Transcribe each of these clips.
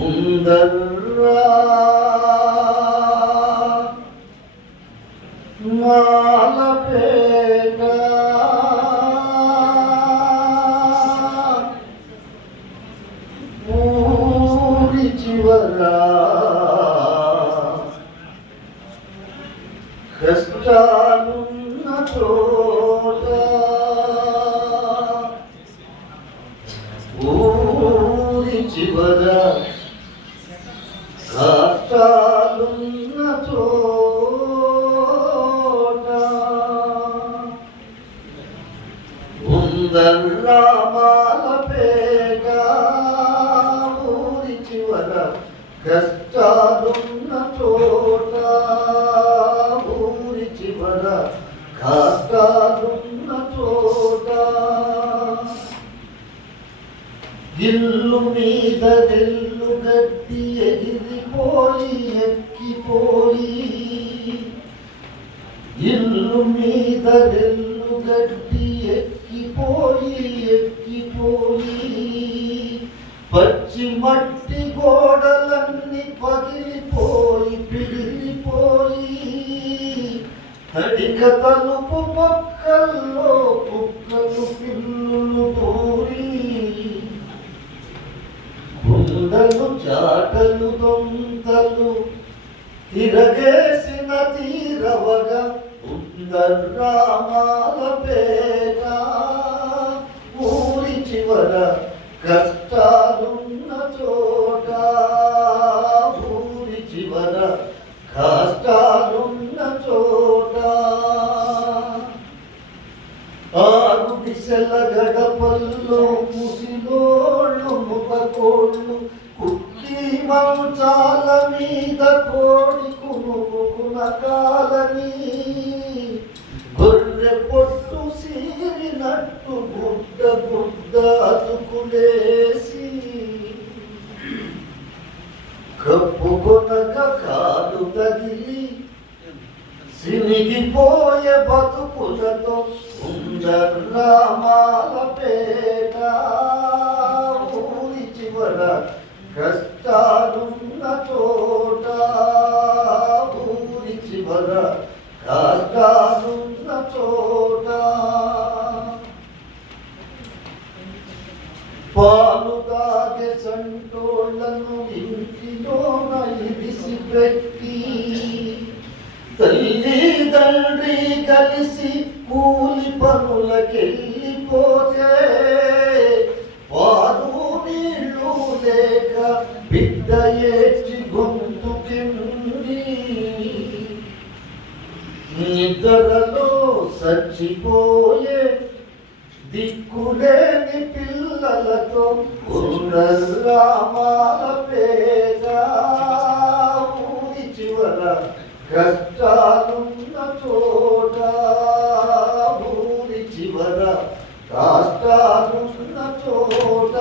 ఉందర్రా మాలపేట ఊరి చివరా కష్టాలున్న చోట ఊరి చివరా కష్టాలున్న చోట ఉందర్రా మాలపేట ఊరి చివర కష్టాలున్న చోట ఊరి చివర కష్టాలున్న చోట ఇల్లు మీద నెల్లు గట్టి ఎగిరిపోయి ఎక్కిపోయి ఇల్లు మీద నెల్లు గట్టి ఎక్కిపోయి పచ్చి మట్టి గోడలన్నీ పగిలిపోయి పిగిలిపోయి తడిక తలుపు పక్కల్లో కుక్కలు పిల్లులు దూరి గుండలు చాటలు దొంతలు తిరగేసిన తీరవగా ఉందర్రా మాలపేట ఊరి చివర కష్టాలున్న చోట ఊరి చివర కష్టాలున్న చోట ఆరు దిశల గడపల్లో ముసిలోళ్ళు ముఖకోళ్ళు కుక్కి మంచాల మీద కోడి కునుకునకాలని గొర్రె పొట్టు సీరినట్టు గుడ్డ గుడ్డ అతుకులేసి కప్పుకొనక కాలు తగిలి సినిగిపోయే బతుకులతో ఉందర్రా మాలపేట ఊరి చివర కష్టాలున్న చోట ఊరి చివర కష్టాలున్న చోట పాలు తాగే సంటోళ్లను ఇంటిలోన ఇరిసి పెట్టి తల్లి తండ్రి కలిసి కూలి పనులకెళ్ళిపోతే పాలు నీళ్ళు లేక బిడ్డ ఏడ్చి గొంతు కింది నిద్రలో చచ్చిపోయే దిక్కులేని పిల్లలతో ఉందర్రా మాలపేట ఊరి చివర కష్టాలున్న చోట ఊరి చివర కష్టాలున్న చోట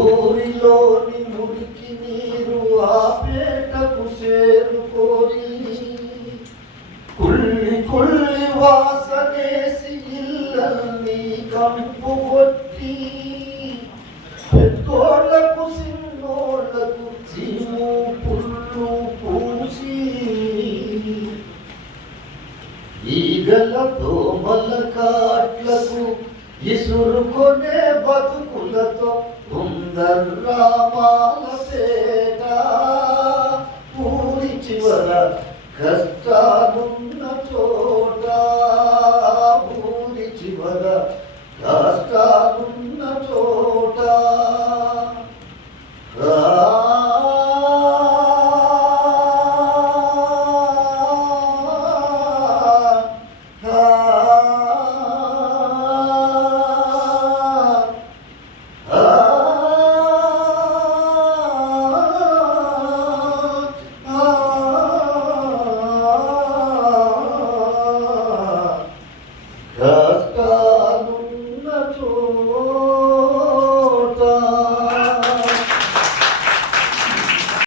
ఊరిలోని మురికి నీరు ఆ పేటకు చేరుకొని కుళ్ళి కుళ్ళి వాసనేసి ఇల్లన్నీ కంపు కొట్టి పెద్దోళ్లకు సిన్నోళ్లకు చీము పుల్లు పూసి ఈగల దోమల కాట్లకు ఇసురుకొనే బతుకులతో ఉందర్రా మాలపేట ఊరి చివర కష్టాలు